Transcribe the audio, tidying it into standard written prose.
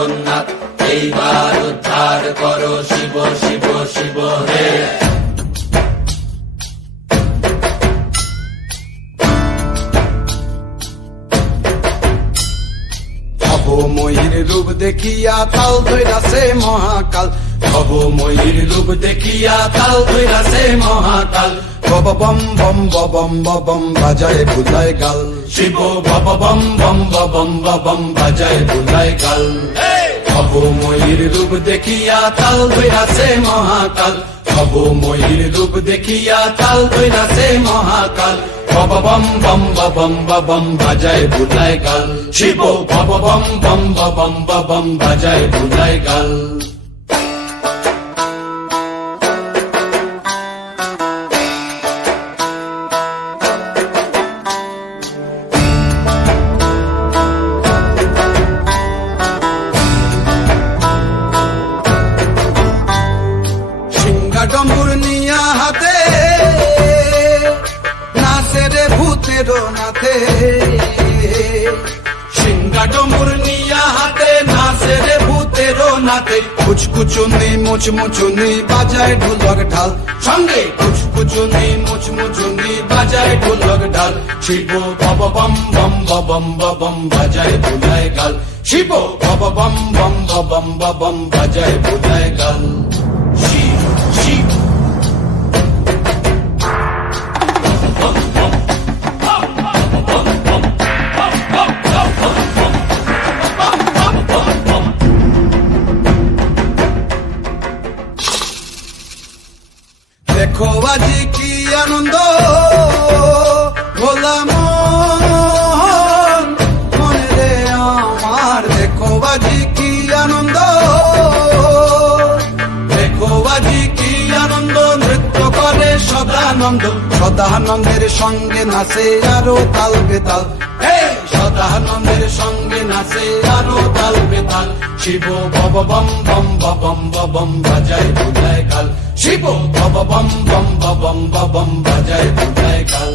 জগন্নাথ, এইবার উদ্ধার করো শিব শিব শিব হে। ভবময়ীর রূপ দেখিয়া তাল ধৈরাছে মহাকাল, ভবময়ীর রূপ দেখিয়া তাল ধইরাছে মহাকাল। বব বম বম বম বম বাজায় বুলায় গাল, শিব বব বম বম বম বম বাজায় বুলায় গাল। ভবময়ীর রূপ দেখিয়া তাল ধইরাছে মহাকাল, ভবময়ীর রূপ দেখিয়া তাল ধইরাছে মহাকাল। বব বম বম বম বাজায় বুলায় গাল, শিব বব বম বম বম বাজায় বুলায় গাল। ডম্বুর নিয়া হাতে নাচে রে ভূতেরও নাথে, সিংহা ডমুর নিয়া হাতে নাচে রে ভূতেরও নাতে। কুচকুচুনি মুচমুচুনি বাজায় ঢোলক ঢাল, সঙ্গে কুচকুচুনি মুচমুচুনি বাজায় ঢোলক ঢাল। শিব বব বম বম বাজায় বুলায় গাল, শিব বব বম বম বাজায় বুলায় গাল। শিব শিব দেখো আজি কি আনন্দ ভোলা মনে রে আমার, দেখো আজি কি আনন্দ, দেখো আজি কি আনন্দ, নৃত্য করে সদানন্দ। সদানন্দের সঙ্গে নাচে আরো তাল বেতাল, সদানন্দের সঙ্গে নাচে আরো তাল বেতাল। শিব বব বম বম বাজায় বুলায় গাল, শিব বব বম বম বাজায় বুলায় গাল।